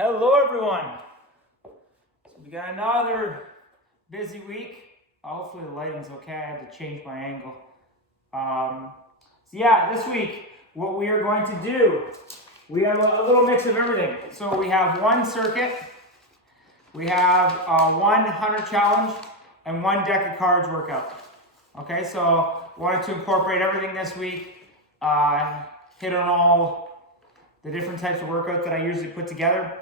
Hello everyone. So we got another busy week. Hopefully the lighting's okay. I had to change my angle. This week what we are going to do, we have a little mix of everything. So we have one circuit, we have one 100 challenge, and one deck of cards workout. Okay, so wanted to incorporate everything this week, hit on all the different types of workouts that I usually put together.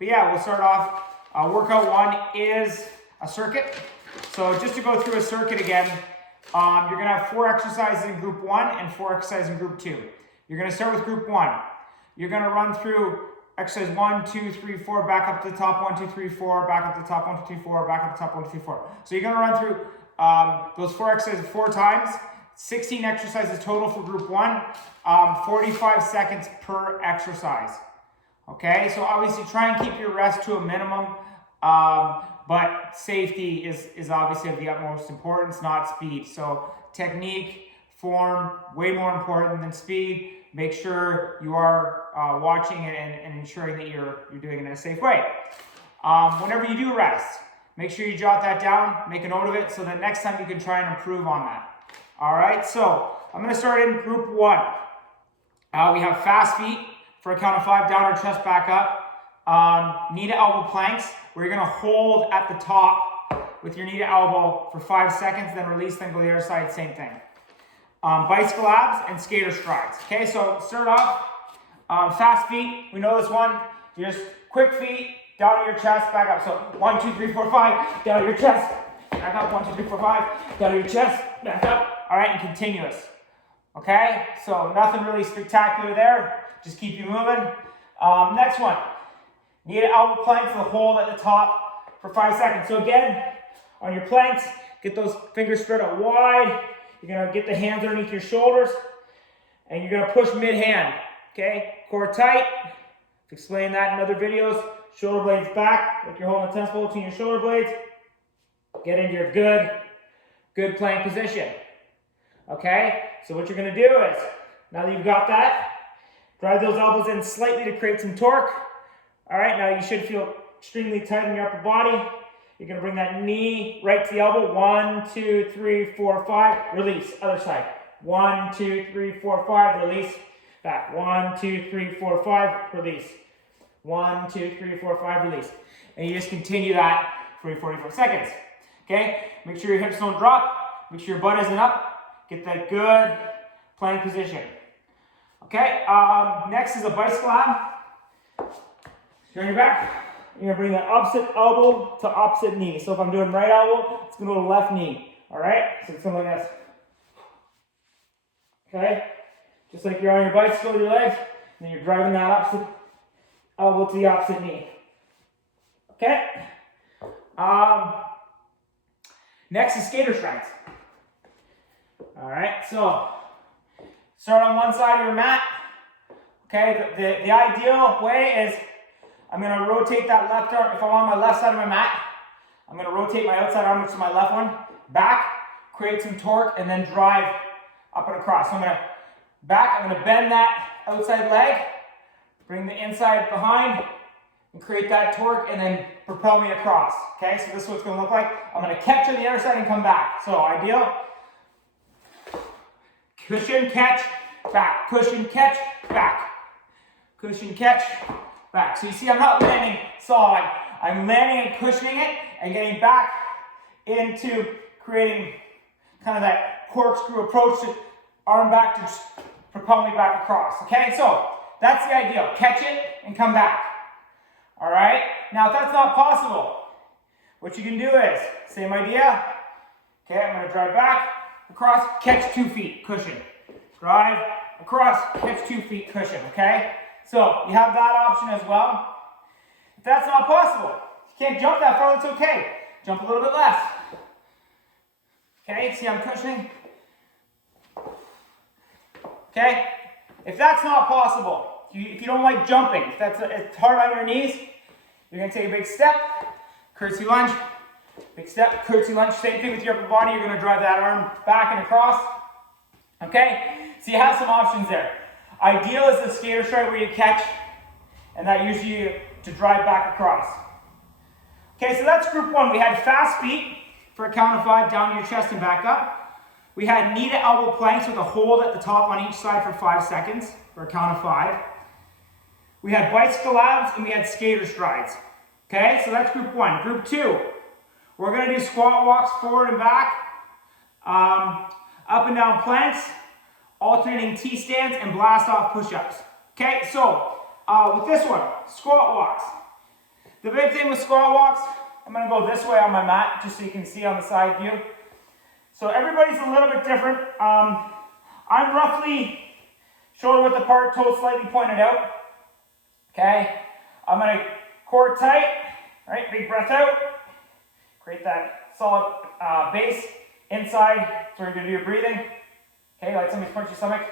We'll start off. Workout one is a circuit. So just to go through a circuit again, you're gonna have 4 exercises in group 1 and 4 exercises in group 2. You're gonna start with group 1. You're gonna run through exercise 1, 2, 3, 4, back up to the top, 1, 2, 3, 4, back up to the top, 1, 2, 3, 4, back up to the top, 1, 2, 3, 4. So you're gonna run through those 4 exercises 4 times, 16 exercises total for group 1, 45 seconds per exercise. Okay, so obviously try and keep your rest to a minimum, but safety is obviously of the utmost importance, not speed. So technique, form, way more important than speed. Make sure you are watching and ensuring that you're doing it in a safe way. Whenever you do rest, make sure you jot that down, make a note of it, so that next time you can try and improve on that. All right, so I'm gonna start in group 1. We have fast feet for a count of 5, down our chest, back up. Knee to elbow planks, where you're gonna hold at the top with your knee to elbow for 5 seconds, then release, then go to the other side, same thing. Bicycle abs and skater strides. Okay, so start off, fast feet, we know this one. You just quick feet, down to your chest, back up. So 1, 2, 3, 4, 5, down to your chest, back up, 1, 2, 3, 4, 5, down to your chest, back up. All right, and continuous. Okay, so nothing really spectacular there. Just keep you moving. Next one, knee to elbow planks with a hold at the top for 5 seconds. So again, on your planks, get those fingers spread out wide. You're gonna get the hands underneath your shoulders, and you're gonna push mid-hand. Okay, core tight. I've explained that in other videos. Shoulder blades back, like you're holding a tennis ball between your shoulder blades. Get into your good plank position. Okay, so what you're gonna do is, now that you've got that, drive those elbows in slightly to create some torque. All right, now you should feel extremely tight in your upper body. You're gonna bring that knee right to the elbow. 1, 2, 3, 4, 5, release, other side. 1, 2, 3, 4, 5, release, back. 1, 2, 3, 4, 5, release. 1, 2, 3, 4, 5, release. And you just continue that for 45 seconds. Okay, make sure your hips don't drop, make sure your butt isn't up. Get that good plank position. Okay, next is a bicycle ab. You're on your back. You're gonna bring the opposite elbow to opposite knee. So if I'm doing right elbow, it's gonna go to left knee. All right, so it's something like this. Okay, just like you're on your bicycle with your legs, and then you're driving that opposite elbow to the opposite knee. Okay. Next is skater strides. All right, so start on one side of your mat. Okay, the ideal way is I'm gonna rotate that left arm. If I'm on my left side of my mat, I'm gonna rotate my outside arm, which is my left one, back, create some torque, and then drive up and across. So I'm gonna bend that outside leg, bring the inside behind, and create that torque, and then propel me across. Okay, so this is what it's gonna look like. I'm gonna catch on the other side and come back. So ideal. Cushion, catch, back. Cushion, catch, back. Cushion, catch, back. So you see I'm not landing solid. I'm landing and cushioning it and getting back into creating kind of that corkscrew approach to arm back to propel me back across. Okay, so that's the ideal. Catch it and come back. All right, now if that's not possible, what you can do is, same idea. Okay, I'm gonna drive back, across, catch 2 feet, cushion. Drive, across, catch 2 feet, cushion, okay? So you have that option as well. If that's not possible, you can't jump that far, that's okay. Jump a little bit less. Okay, see I'm cushioning? Okay, if that's not possible, if you don't like jumping, if it's hard on your knees, you're gonna take a big step, curtsy lunge, big step, curtsy lunge, same thing with your upper body, you're gonna drive that arm back and across. Okay, so you have some options there. Ideal is the skater stride where you catch and that usually to drive back across. Okay, so that's group one. We had fast feet for a count of 5 down to your chest and back up. We had knee to elbow planks with a hold at the top on each side for 5 seconds for a count of 5. We had bicycle abs and we had skater strides. Okay, so that's group one. Group two, we're going to do squat walks forward and back, up and down planks, alternating T-stands, and blast off push-ups. Okay, so with this one, squat walks. The big thing with squat walks, I'm going to go this way on my mat just so you can see on the side view. So everybody's a little bit different. I'm roughly shoulder width apart, toes slightly pointed out. Okay, I'm going to core tight, right? Big breath out. Create that solid base inside. So you're going to do your breathing. Okay, like somebody's punched your stomach.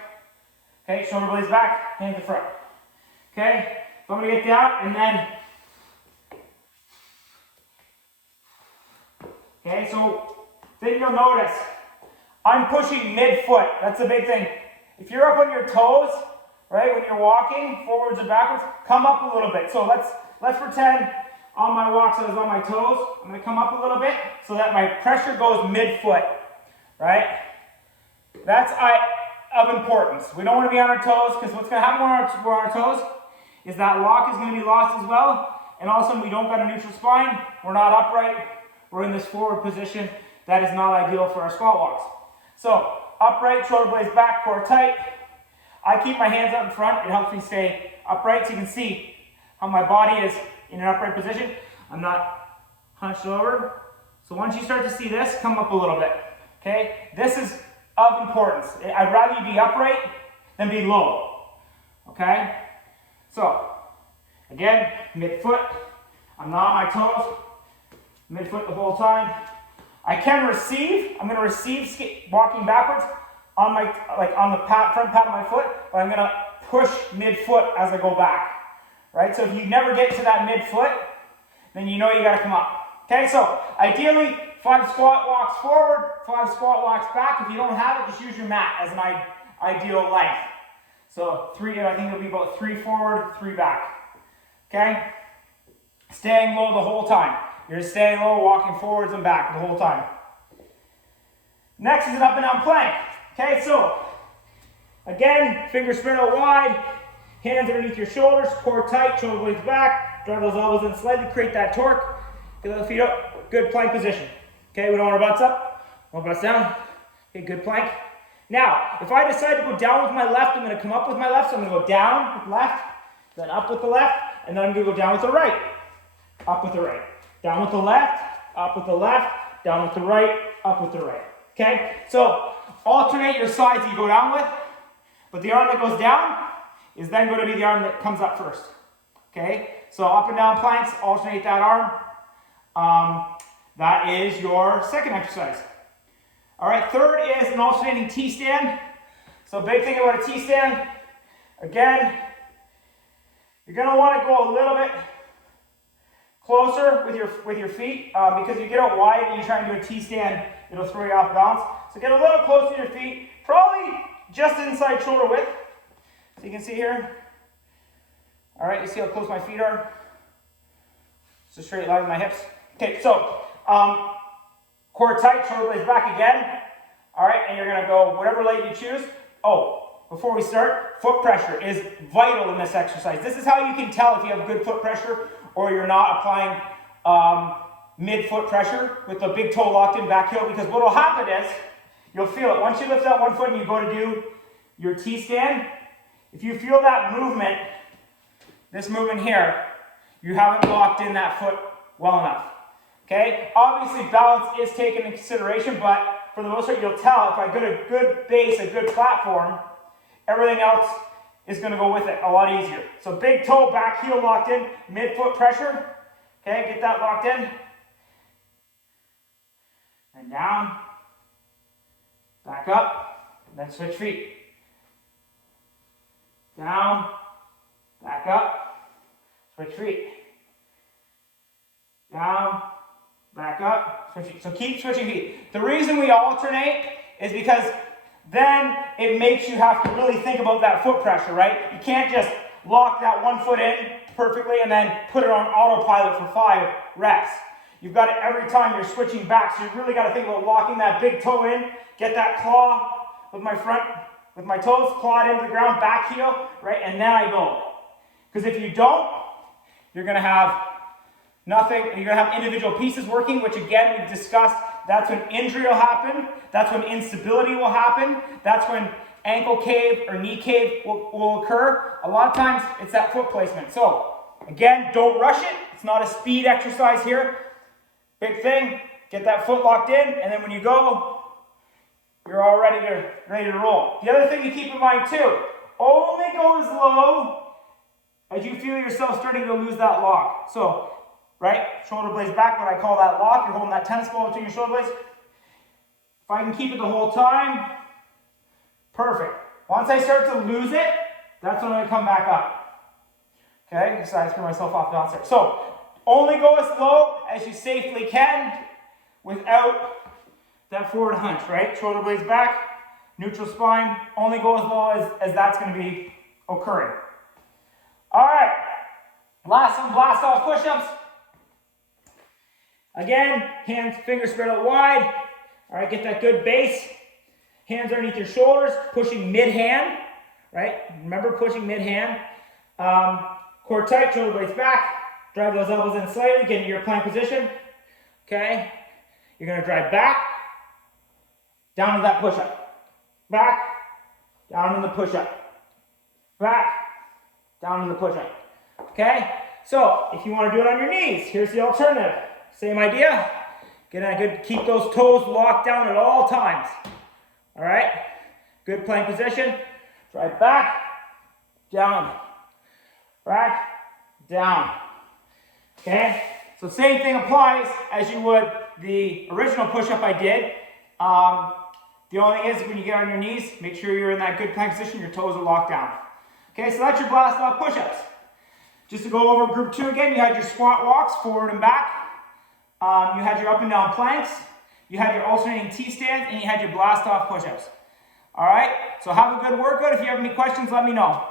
Okay, shoulder blades back, hands in front. Okay, so I'm going to get down and then. Okay, so then you'll notice I'm pushing mid-foot. That's the big thing. If you're up on your toes, right, when you're walking forwards and backwards, come up a little bit. So let's pretend on my walks I was on my toes. I'm going to come up a little bit so that my pressure goes mid-foot, right? That's of importance. We don't want to be on our toes because what's going to happen when we're on our toes is that lock is going to be lost as well. And all of a sudden we don't got a neutral spine. We're not upright. We're in this forward position. That is not ideal for our squat walks. So upright, shoulder blades back, core tight. I keep my hands up in front. It helps me stay upright so you can see how my body is in an upright position. I'm not hunched over. So once you start to see this, come up a little bit. Okay? This is of importance. I'd rather you be upright than be low. Okay? So, again, mid-foot. I'm not on my toes. Mid-foot the whole time. I can receive. I'm going to receive walking backwards on my on the front pat of my foot, but I'm going to push mid-foot as I go back. Right? So if you never get to that mid-foot, then you know you got to come up. Okay? So ideally 5 squat walks forward, 5 squat walks back. If you don't have it, just use your mat as an ideal length. So 3, I think it'll be about 3 forward, 3 back. Okay? Staying low the whole time. You're just staying low, walking forwards and back the whole time. Next is an up and down plank. Okay, so again, fingers spread out wide, hands underneath your shoulders, core tight, shoulder blades back, drive those elbows in slightly, create that torque, get those feet up, good plank position. Okay, we don't want our butts up, no butts down. Okay, good plank. Now, if I decide to go down with my left, I'm going to come up with my left, so I'm going to go down with the left, then up with the left, and then I'm going to go down with the right, up with the right. Down with the left, up with the left, down with the right, up with the right. Okay? So, alternate your sides you go down with, but the arm that goes down is then going to be the arm that comes up first. Okay? So, up and down planks, alternate that arm. That is your second exercise. Alright, third is an alternating T-stand. So, big thing about a T-stand, again, you're going to want to go a little bit closer with your feet because you get out wide and you try and do a T-stand, it'll throw you off balance. So get a little closer to your feet, probably just inside shoulder width. So you can see here. All right, you see how close my feet are? It's a straight line with my hips. Okay, so core tight, shoulder blades back again. All right, and you're gonna go whatever leg you choose. Oh, before we start, foot pressure is vital in this exercise. This is how you can tell if you have good foot pressure or you're not applying mid-foot pressure with the big toe locked in back heel, because what will happen is you'll feel it. Once you lift that one foot and you go to do your T-stand, if you feel that movement, this movement here, you haven't locked in that foot well enough. Okay? Obviously, balance is taken into consideration, but for the most part, you'll tell if I get a good base, a good platform, everything else is going to go with it a lot easier. So big toe, back heel locked in, mid-foot pressure. Okay, get that locked in. And down. Back up. And then switch feet. Down. Back up. Switch feet. Down. Back up. Switch feet. So keep switching feet. The reason we alternate is because then it makes you have to really think about that foot pressure, right? You can't just lock that one foot in perfectly and then put it on autopilot for 5 reps. You've got it every time you're switching back, so you really got to think about locking that big toe in, get that claw with my toes, claw it into the ground, back heel, right, and then I go. Because if you don't, you're going to have nothing. You're going to have individual pieces working, which again we've discussed. That's when injury will happen. That's when instability will happen. That's when ankle cave or knee cave will occur. A lot of times it's that foot placement. So again, don't rush it. It's not a speed exercise here. Big thing, get that foot locked in, and then when you go, you're all ready to roll. The other thing to keep in mind too, only go as low as you feel yourself starting to lose that lock. So, right, shoulder blades back, what I call that lock. You're holding that tennis ball between your shoulder blades. If I can keep it the whole time, perfect. Once I start to lose it, that's when I come back up. Okay, so I screw myself off the outside. So, only go as low as you safely can without that forward hunch, right? Shoulder blades back, neutral spine. Only go as low as that's going to be occurring. All right, last one, blast off push-ups. Again, hands, fingers spread out wide. All right, get that good base. Hands underneath your shoulders, pushing mid-hand, right? Remember pushing mid-hand. Core tight, shoulder blades back. Drive those elbows in slightly, get into your plank position. Okay? You're going to drive back, down to that push-up. Back, down to the push-up. Back, down to the push-up. Okay? So, if you want to do it on your knees, here's the alternative. Same idea. Get a good, keep those toes locked down at all times. All right? Good plank position. Drive back, down, back, down. Okay, so same thing applies as you would the original push-up I did. The only thing is when you get on your knees, make sure you're in that good plank position, your toes are locked down. Okay, so that's your blast off push-ups. Just to go over group 2 again, you had your squat walks forward and back. You had your up and down planks. You had your alternating T-stands, and you had your blast off push-ups. All right, so have a good workout. If you have any questions, let me know.